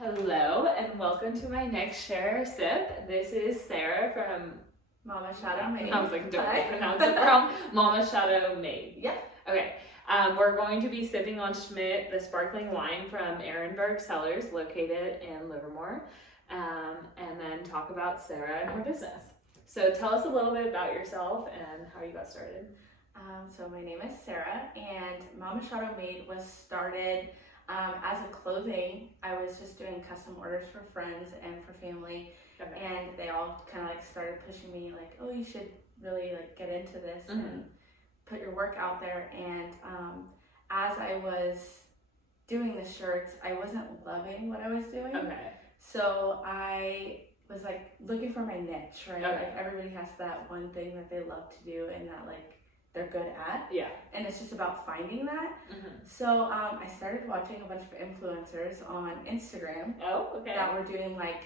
Hello and welcome to my next share sip. This is Sarah from Mamachado Made. I was like, don't pronounce it wrong. Mamachado Made. Yep. Okay. We're going to be sipping on Schmidt, the sparkling wine from Ehrenberg Cellars, located in Livermore, and then talk about Sarah and her business. So tell us a little bit about yourself and how you got started. So my name is Sarah, and Mamachado Made was started as a clothing. I was just doing custom orders for friends and for family, Okay. and they all kind of like started pushing me like, oh, you should really like get into this and put your work out there. And as I was doing the shirts, I wasn't loving what I was doing. Okay. So I was like looking for my niche, right? Okay. Like everybody has that one thing that they love to do and that like they're good at. Yeah. And it's just about finding that. So I started watching a bunch of influencers on Instagram Oh, okay. that were doing like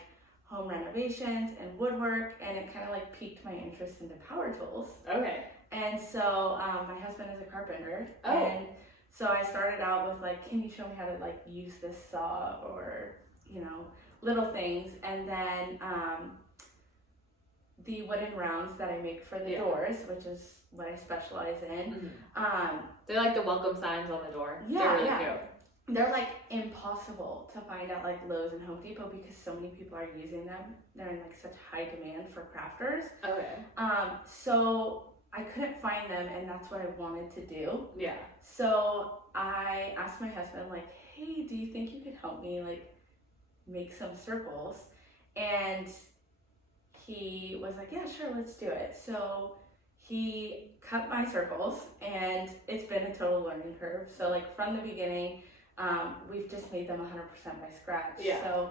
home renovations and woodwork, and it kind of like piqued my interest into power tools. Okay. And so my husband is a carpenter. Oh. And so I started out with like, can you show me how to like use this saw, or, you know, little things. And then the wooden rounds that I make for the doors, which is what I specialize in. They're like the welcome signs on the door. Yeah, They're really yeah. cute. They're like impossible to find at like Lowe's and Home Depot because so many people are using them. They're in like such high demand for crafters. Okay. So I couldn't find them, and that's what I wanted to do. Yeah. So I asked my husband, like, hey, do you think you could help me like make some circles? And he was like, yeah, sure, let's do it. So he cut my circles, and it's been a total learning curve. So like from the beginning, we've just made them 100% by scratch. Yeah. So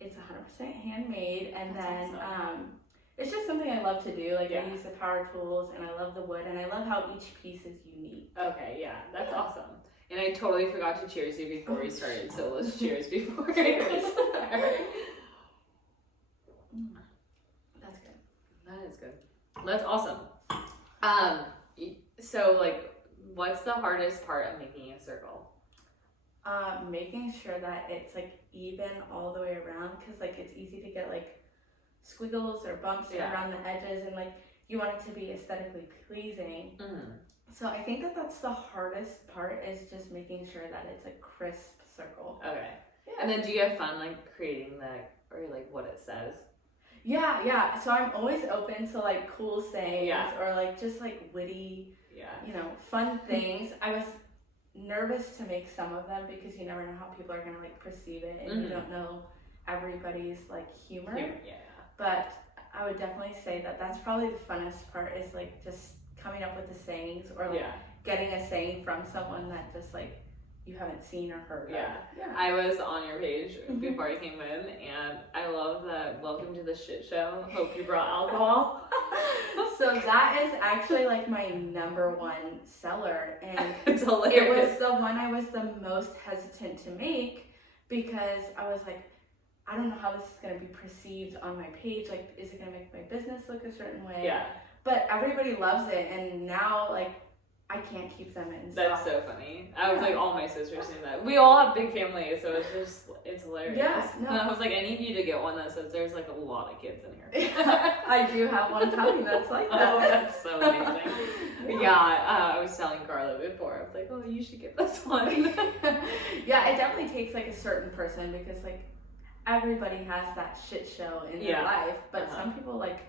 it's 100% handmade, and That's then awesome. it's just something I love to do. Like Yeah. I use the power tools, and I love the wood, and I love how each piece is unique. Okay, yeah, that's awesome. And I totally forgot to cheers you before we started, so let's cheers before. Cheers. That's good. That is good. That's awesome. So like, what's the hardest part of making a circle? Making sure that it's like even all the way around, because like it's easy to get like squiggles or bumps around the edges, and like you want it to be aesthetically pleasing. So I think that that's the hardest part, is just making sure that it's a crisp circle. Okay. Yeah. And then do you have fun like creating the, or like what it says? Yeah. So I'm always open to like cool sayings or like just like witty, you know, fun things. I was nervous to make some of them because you never know how people are gonna like perceive it, and you don't know everybody's like humor. Yeah. But I would definitely say that that's probably the funnest part, is like just coming up with the sayings, or like getting a saying from someone that just like you haven't seen or heard of. I was on your page before I came in, and I love the welcome to the shit show. Hope you brought alcohol. So that is actually like my #1 seller, and It's it hilarious. was the one I was the most hesitant to make, because I was like, I don't know how this is going to be perceived on my page. Like, is it going to make my business look a certain way? Yeah. But everybody loves it, and now like I can't keep them in stock. That's so funny. I was like, all my sisters saying that. We all have big families, so it's hilarious. Yeah, no. And I was like, I need you to get one that says there's like a lot of kids in here. I do have one coming that's like that. Oh, that's so amazing. I was telling Carla before. I was like, oh, you should get this one. Yeah, it definitely takes like a certain person, because like everybody has that shit show in their life, but some people like,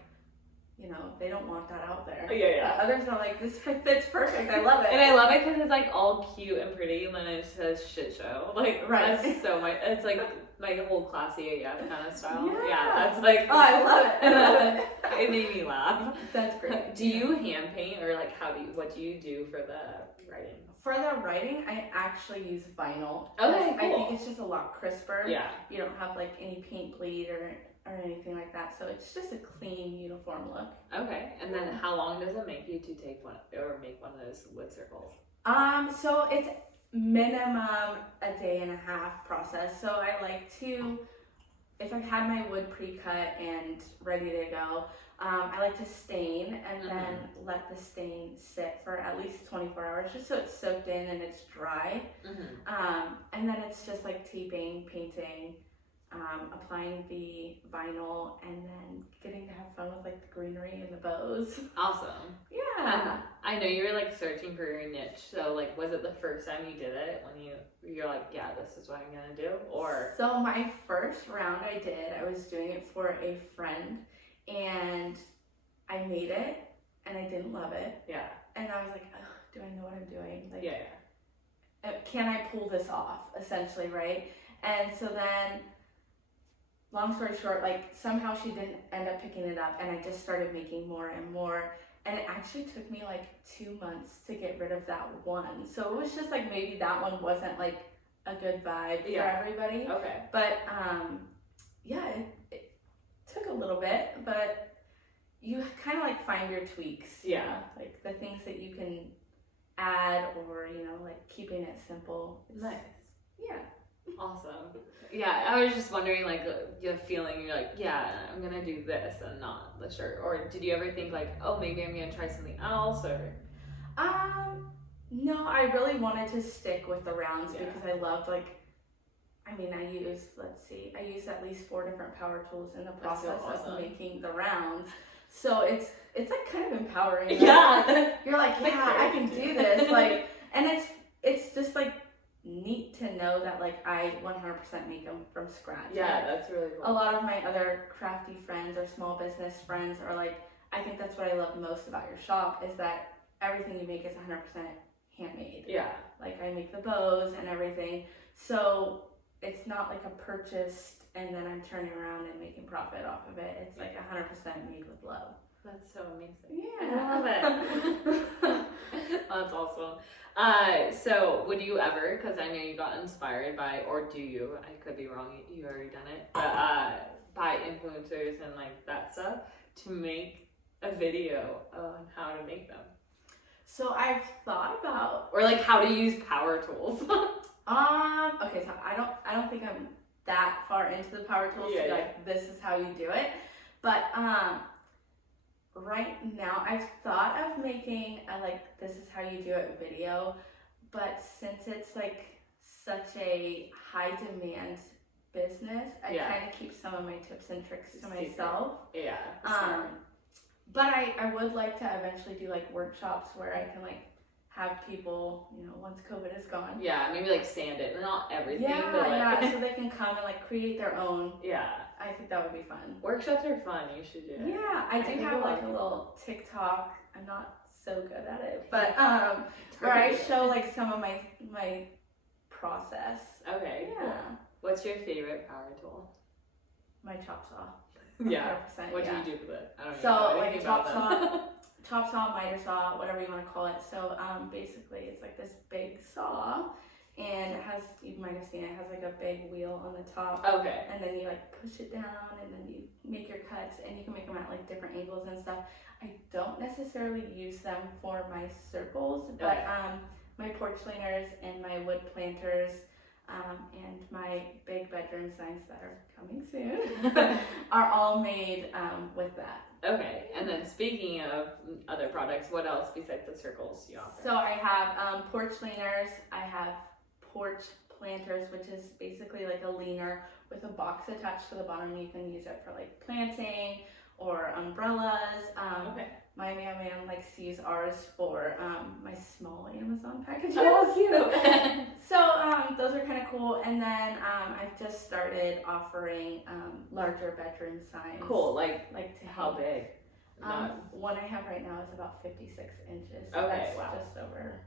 you know, they don't want that out there. Yeah. Others are like, this fits perfect. I love it. And I love it because it's like all cute and pretty, and then it says shit show. Like, that's so much. It's like my whole classy AF kind of style. Yeah, that's like. Oh, I love it. It made me laugh. That's great. Do you hand paint, or like what do you do for the writing? For the writing, I actually use vinyl. Okay, I cool. think it's just a lot crisper. Yeah. You don't have like any paint bleed or anything like that, so it's just a clean, uniform look. Okay, and then how long does it make you to take one or make one of those wood circles? So it's minimum a day and a half process. So I like to if I've had my wood pre-cut and ready to go, I like to stain and then let the stain sit for at least 24 hours just so it's soaked in and it's dry. And then it's just like taping, painting, applying the vinyl, and then getting to have fun with like the greenery and the bows. Awesome. Yeah. I know you were like searching for your niche. So like, was it the first time you did it when you're like, yeah, this is what I'm gonna do? Or so my first round I was doing it for a friend, and I made it and I didn't love it. Yeah. And I was like, oh, do I know what I'm doing? Like, yeah. Can I pull this off? Essentially, right? And so then, long story short, like somehow she didn't end up picking it up, and I just started making more and more. And it actually took me like 2 months to get rid of that one. So it was just like maybe that one wasn't like a good vibe for everybody. Okay. But it took a little bit, but you kind of like find your tweaks. Yeah. You know, like the things that you can add, or like keeping it simple. Nice. Yeah. Awesome. Yeah, I was just wondering, like, the feeling you're like, yeah, I'm gonna do this and not the shirt. Or did you ever think like, oh, maybe I'm gonna try something else? Or no, I really wanted to stick with the rounds because I loved I used at least 4 different power tools in the process of making the rounds. So it's like kind of empowering. Right? Yeah. You're like, yeah, I can do this. Like, and it's just like neat to know that like I 100% make them from scratch. Yeah, like, that's really cool. A lot of my other crafty friends or small business friends are like, I think that's what I love most about your shop is that everything you make is 100% handmade. Yeah. Like I make the bows and everything. So it's not like a purchased and then I'm turning around and making profit off of it. It's like 100% made with love. That's so amazing. Yeah. I love it. That's awesome. So would you ever, because I know you got inspired by, or do you, I could be wrong, you already done it, but by influencers and like that stuff to make a video on how to make them? So I've thought about, or like how to use power tools. Okay, so I don't think I'm that far into the power tools to be like, this is how you do it. But right now I've thought of making a like, this is how you do it video, but since it's like such a high demand business, I kind of keep some of my tips and tricks to myself. Yeah. But I would like to eventually do like workshops where I can like have people, once COVID is gone. Yeah, maybe like sand it, not everything. Yeah, but like... so they can come and like create their own. Yeah. I think that would be fun. Workshops are fun, you should do it. Yeah, I do have like a little TikTok. I'm not so good at it, but where I show like some of my process. Okay. Yeah. Cool. What's your favorite power tool? My chop saw. Yeah. 100%, What do you do with it? I don't so know like a chop saw, miter saw, whatever you want to call it. So basically it's like this big saw, and it has, you might have seen it, has like a big wheel on the top. Okay. And then you like push it down, and then you make your cuts, and you can make them at like different angles and stuff. I don't necessarily use them for my circles, but my porch leaners and my wood planters and my big bedroom signs that are coming soon are all made with that. Okay, and then speaking of other products, what else besides the circles do you offer? So I have porch leaners, I have Porch Planters, which is basically like a leaner with a box attached to the bottom. You can use it for like planting or umbrellas. My man likes to use ours for my small Amazon packages. Oh, cute. So those are kind of cool. And then I've just started offering larger bedroom signs. Cool. Like to how big? One I have right now is about 56 inches. So Okay, that's just over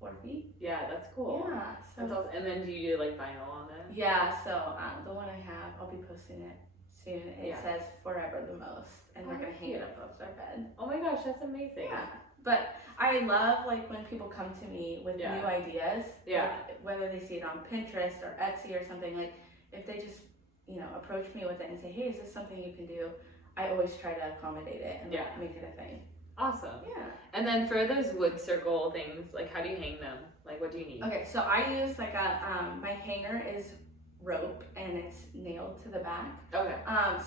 4 feet. Yeah, that's cool. Yeah. So that's awesome. And then do you do like vinyl on it? yeah. So the one I have, I'll be posting it soon. It says "Forever the Most," and we're gonna hang it up above their bed. Oh my gosh, that's amazing. Yeah. But I love like when people come to me with new ideas. Yeah. Like, whether they see it on Pinterest or Etsy or something, like if they just approach me with it and say, hey, is this something you can do? I always try to accommodate it and like, make it a thing. Awesome. Yeah. And then for those wood circle things, like how do you hang them? Like what do you need? Okay, so I use like a my hanger is rope and it's nailed to the back. Okay.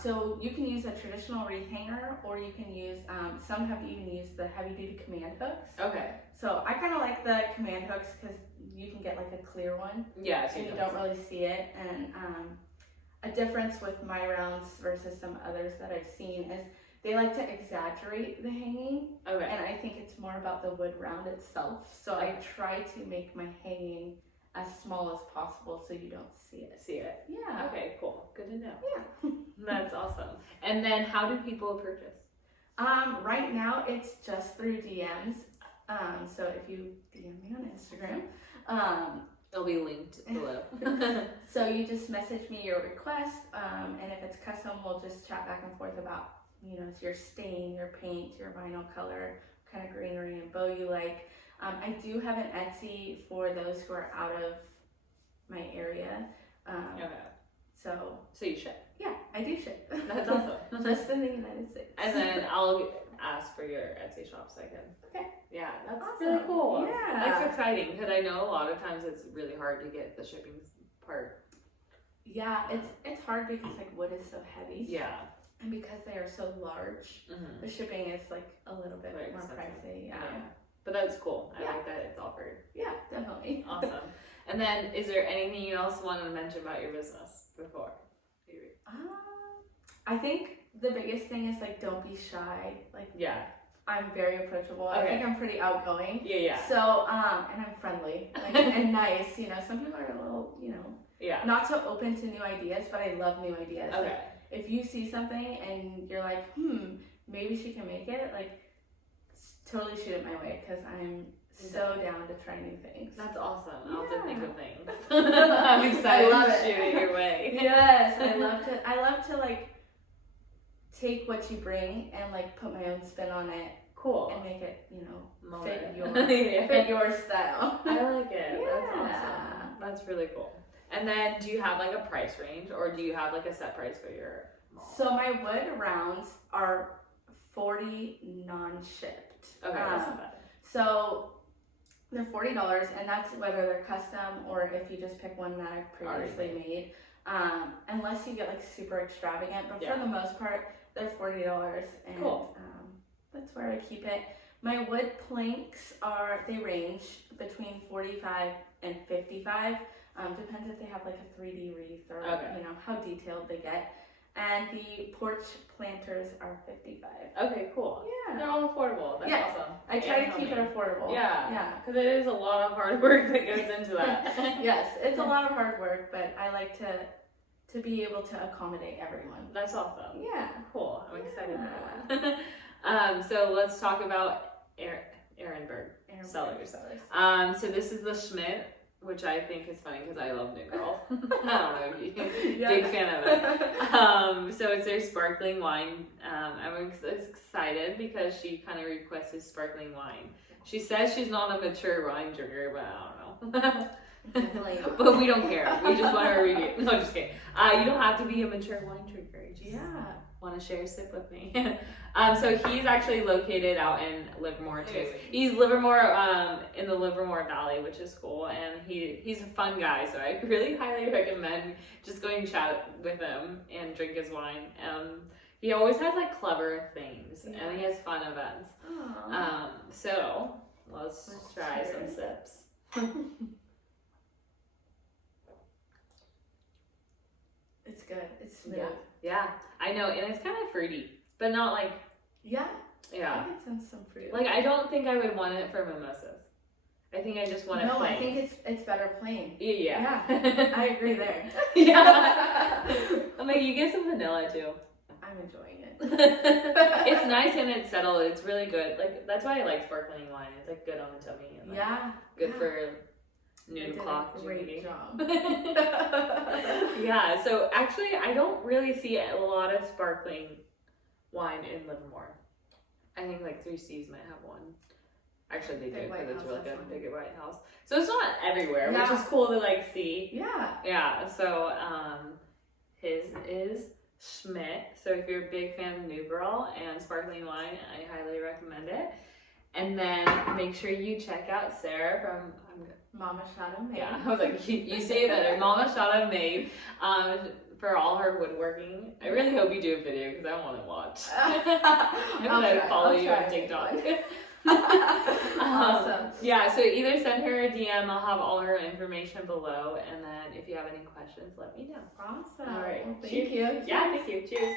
So you can use a traditional wreath hanger, or you can use, some have even used the heavy duty command hooks. Okay. So I kind of like the command hooks because you can get like a clear one. Yeah. So you don't really see it. And a difference with my rounds versus some others that I've seen is they like to exaggerate the hanging. Okay. And I think it's more about the wood round itself. So I try to make my hanging as small as possible so you don't see it. Yeah. Okay, cool. Good to know. Yeah. That's awesome. And then how do people purchase? Right now it's just through DMs. So if you DM me on Instagram, It'll be linked below. so you just message me your request, and if it's custom, we'll just chat back and forth about, you know, your stain, your paint, your vinyl color, what kind of greenery and bow you like. I do have an Etsy for those who are out of my area. Okay. So you ship. yeah, I do ship. That's awesome. Just in the United States. And then I'll ask for your Etsy shop so I can. Okay. Yeah, that's Awesome. really cool. Yeah. That's exciting because I know a lot of times it's really hard to get the shipping part. Yeah, it's hard because like wood is so heavy. Yeah. And because they are so large, the shipping is like a little bit Very more expensive. pricey. Yeah. But that's cool. I Yeah. like that it's offered. Yeah, definitely. Awesome. And then is there anything you else want to mention about your business before? I think the biggest thing is like don't be shy. Like Yeah. I'm very approachable. I think I'm pretty outgoing. Yeah. So and I'm friendly and nice. You know, some people are a little, you know, Yeah. not so open to new ideas, but I love new ideas. Okay. Like, if you see something and you're like, maybe she can make it, like totally shoot it my way because I'm so down to try new things. That's awesome. I'll have to think of things. I'm I'm excited love to it. shoot it your way. Yes, I love to like take what you bring and like put my own spin on it. Cool. And make it, you know, Mold fit it. your style. I like it. That's Yeah. awesome. That's really cool. And then do you have like a price range or do you have like a set price for your mall? So my wood rounds are $40 non-shipped. Okay, that's not bad. So they're $40, and that's whether they're custom or if you just pick one that I've previously made. Unless you get like super extravagant, but for the most part, they're $40, and cool. That's where I keep it. My wood planks they range between 45 and 55. Depends if they have like a 3D wreath or you know how detailed they get. And the Porch Planters are 55. Okay, cool. Yeah. They're all affordable. That's awesome. I try to keep it affordable. Yeah. Because it is a lot of hard work that goes into that. Yes, it's a lot of hard work, but I like to be able to accommodate everyone. That's awesome. Yeah. Cool. I'm excited about that. So let's talk about Ehrenberg Cellars. So this is the Schmidt, which I think is funny because I love New Girl. I don't know if you're big fan of it. So it's their sparkling wine. I'm excited because she kind of requested sparkling wine. She says she's not a mature wine drinker, but I don't know. But we don't care. We just want her review. No, just kidding. You don't have to be a mature wine drinker. You just want to share a sip with me. So he's actually located out in Livermore too. He's Livermore, in the Livermore Valley, which is cool, and he's a fun guy. So I really highly recommend just going and chat with him and drink his wine. He always has like clever things, and he has fun events. So let's try some sips. It's good. It's smooth. Yeah, I know, and it's kind of fruity, but not like. Yeah. Yeah. I can sense some fruit. Like I don't think I would want it for mimosas. I think I just want it plain. No, I think it's better plain. Yeah. I agree there. Yeah. I'm like, you get some vanilla too. I'm enjoying it. It's nice and it's settled. It's really good. Like that's why I like sparkling wine. It's like good on the tummy. And, like, good for noon o'clock. Great job. Yeah. So actually, I don't really see a lot of sparkling wine in Livermore. I think like 3C's might have one. Actually, they do because it's really good. Big White House. So it's not everywhere, which is cool to like see. Yeah. Yeah. So his is Schmidt. So if you're a big fan of New Girl and sparkling wine, I highly recommend it. And then make sure you check out Sarah from Mamachado Made. Yeah, I was like, you say it better. Mamachado Made. For all her woodworking. I really hope you do a video because I want to watch. I'm gonna follow you on TikTok. Awesome. Yeah, so either send her a DM. I'll have all her information below, and then if you have any questions, let me know. Awesome. All right. Well, thank you. Yeah, thank you. Cheers.